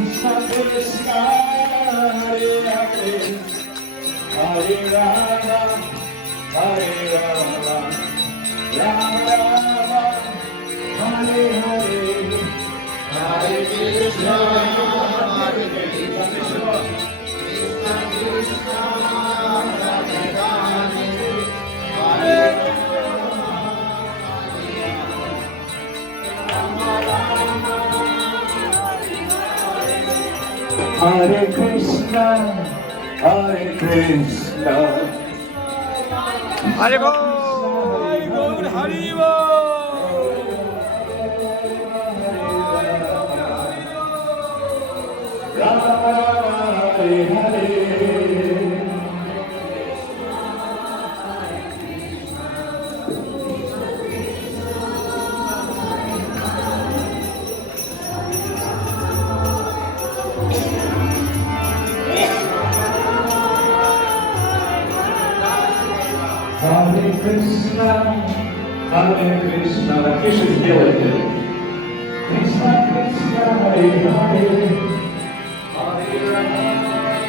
Krishna Krishna, Hare Hare, Hare Rama, Hare Rama, Rama Rama, Hare Hare, Hare Krishna, Hare Krishna, Krishna Krishna, Hare Hare, Hare Hare Krishna, Hare Krishna, Hare Bol, Hare Bol. Rama Rama, Hare Hare. Hare Krishna, Hare Krishna, тише сделайте. Krishna Krishna, Hare Hare, Hare Rama, Hare Rama, Hare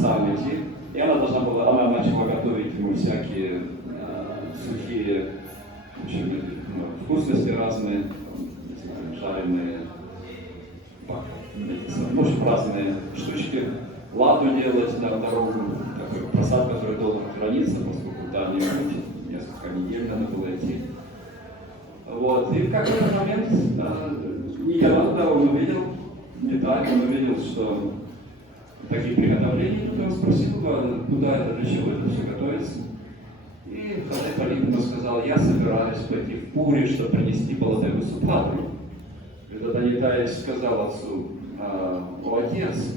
сам идти. И она должна была, она начала готовить ему всякие сухие вкусности разные, жареные, в общем, разные штучки. Ладу делать на дорогу, такой просад, который должен храниться, поскольку там несколько недель надо было идти. Вот. И в какой-то момент, не он увидел, не так, он увидел, что такие приготовления, то он спросил, куда это, для чего это все готовится. И Хадай Панит сказал, я собираюсь пойти в Пури, чтобы принести Баладеву Субхадру. И тогда Нитай сказал отцу, о отец,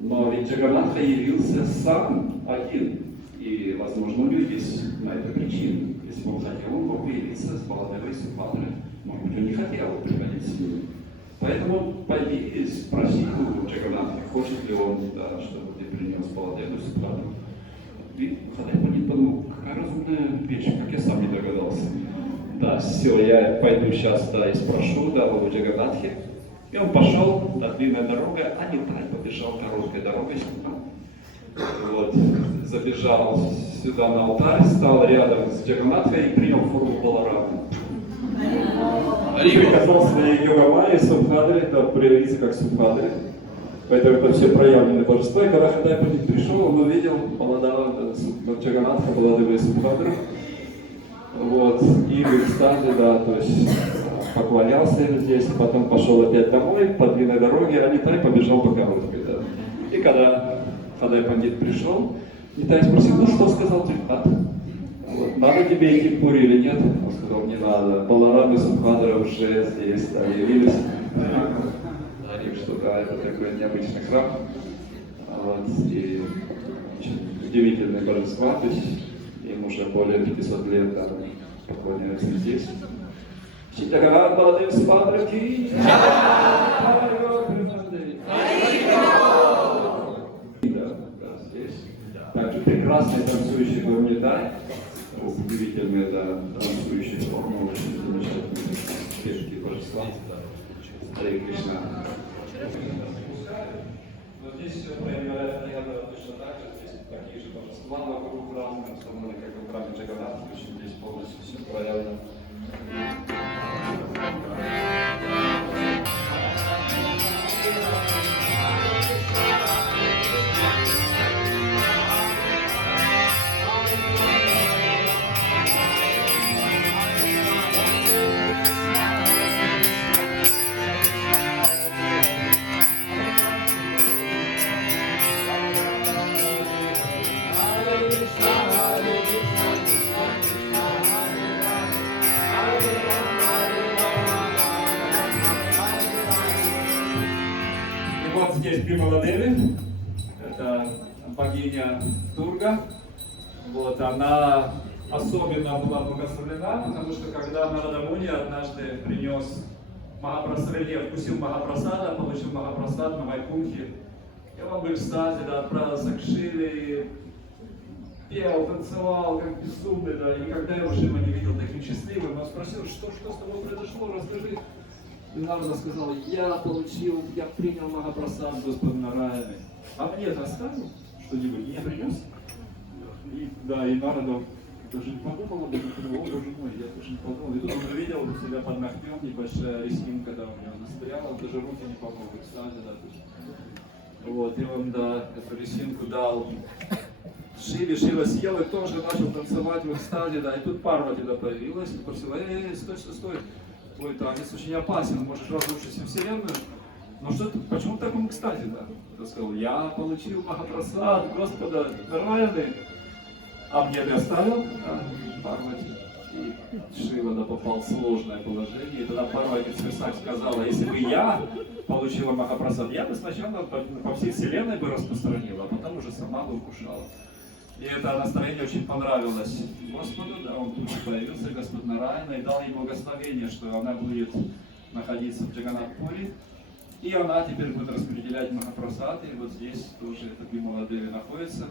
но ведь Джаганатха явился сам один. И, возможно, у него есть на это причина. Если бы он хотел, он мог появиться с Баладевой Субхадрой. Может быть, он не хотел приходить с ним. Поэтому пойди и спроси у Джаганатха, хочет ли он, да, чтобы ты принес Баладеву Субхадру. И Хадай Панит подумал, какая разумная вещь, как я сам не догадался. Да, все, я пойду сейчас, да, и спрошу, да, у Джаганатхи. И он пошел, да, длинная дорога, а Нитай побежал короткой дорогой сюда. Вот, забежал сюда на алтарь, стал рядом с Джаганатхой и принял форму Баларамы. Приказал своей йога-майе Субхадре, да, проявиться как Субхадре. Поэтому это все проявленные божества. И когда Хадай Панит пришел, он увидел Джаганатха, Баладеву Субхадру. Вот, и в экстазе, да, то есть поклонялся им здесь, потом пошел опять домой по длинной дороге, а Нитай побежал по короткой, да. И когда Хадай Панит пришел, Нитай спросил, ну что сказал Джигхат? Вот, надо тебе идти в Пури или нет? Он сказал, не надо. Баларама и Субхадра уже здесь, да, явились. Говорим, что да, это такой необычный храм. Вот, и очень удивительные божества, то есть им уже более 500 лет, да, поклоняются здесь. Читагара Баладев Субхадра ки. Также прекрасный танцующий Гурнитай, удивительный, да, танцующий форму, очень замечательные пешки божества. Харе Кришна. Но здесь все проявляет точно так же, здесь такие же божества вокруг храма, основные, как в храме Джаганатха, очень здесь полностью все проявлено. Вот здесь Бималадеви, это богиня Дурга. Вот, она особенно была благословлена, потому что когда Нарадамуни однажды принес Махапрасад, вкусил Махапрасада, получил Махапрасад на Вайкунхе, и он в экстазе, да, отправился к Шиле, пел, танцевал, как безумный, да, и никогда его Шима не видел таким счастливым. Он спросил, что с тобой произошло, расскажи. И Нарада сказал, я принял Махапрасад Господа Нараяны. А мне это оставил что-нибудь? Не принес? И, да, и Нарада даже не подумал об этом, о, боже мой, я тоже не подумал. И тут он увидел у себя под ногтем небольшая резинка, да, у него застряла, он даже руки не помог в экстазе, да, то есть. Вот, и он, да, эту резинку дал Шиве, Шива съел и тоже начал танцевать в экстазе, да, и тут Парвати туда появилась и спросила, стой. Ой, танец очень опасен, можешь разрушить всю вселенную. Но что ты, почему в таком экстазе, да? Он сказал, я получил Махапрасад Господа Нараяны, а мне ты оставил? Да, Парвати. И Шива, да, попал в сложное положение. И тогда Парвати Цвисак сказала, если бы я получила Махапрасад, я бы сначала по всей вселенной бы распространила, а потом уже сама бы вкушала. И это настроение очень понравилось Господу, да, он тут же появился, Господь Нараяна, и дал ей благословение, что она будет находиться в Джаганнат-Пури, и она теперь будет распределять Махапрасад, и вот здесь тоже эта Бималадеви находится.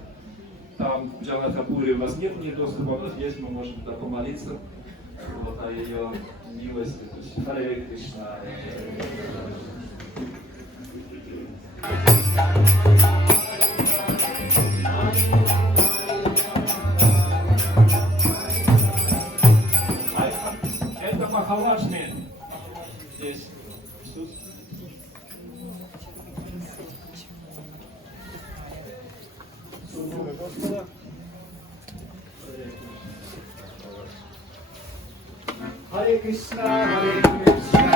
Там в Джаганнат-Пури у нас нет ни доступа, но здесь мы можем туда помолиться вот, о ее милости. То есть, Харе Кришна. Это Махалашми. Здесь. Супруга Господа. Харе Кришна, Харе Кришна.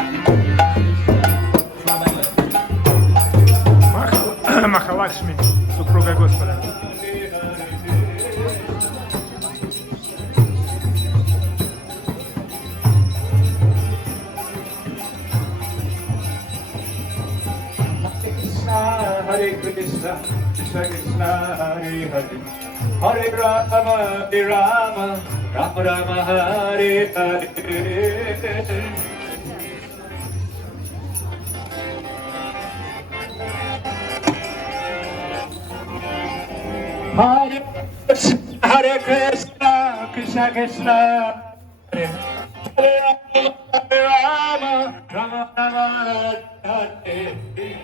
Krishna, Krishna Krishna, Hare Hare, Hare Rama, Rama Rama, Hare Hare. Hare Krishna, Krishna Krishna, Hare Rama, Rama Rama, Hare Hare.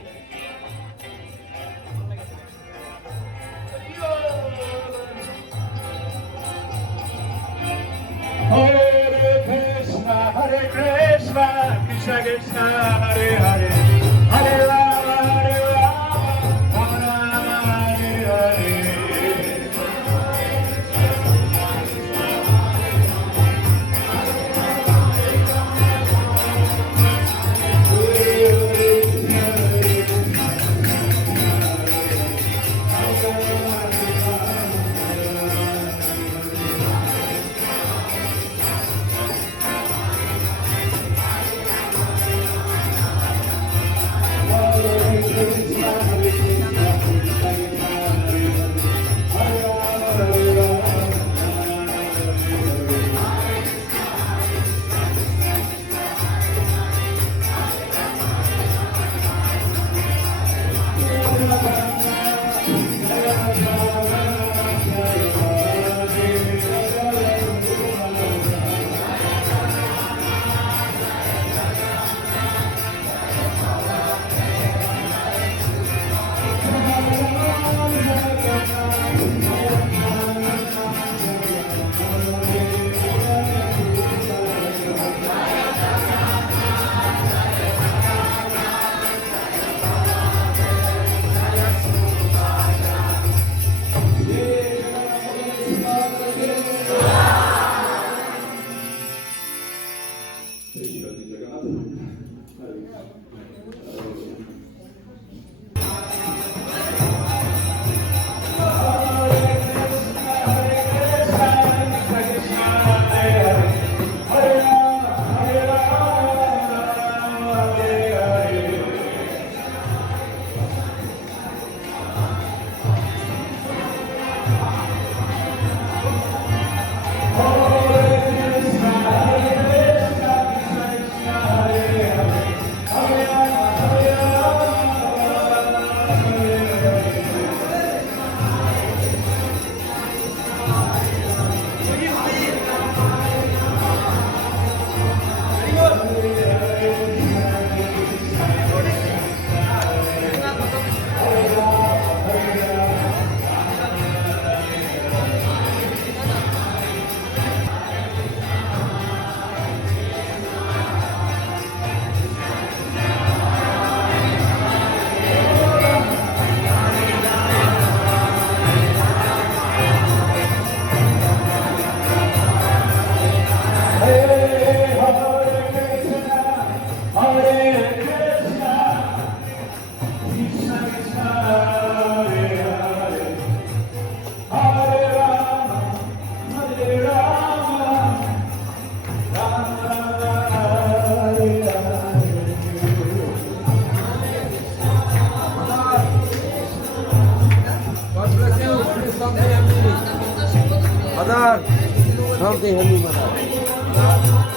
Hare Krishna, Krishna Krishna, Hare Hare, Hare Rama, Rama Rama, Hare Hare. Adar, something Hanuman.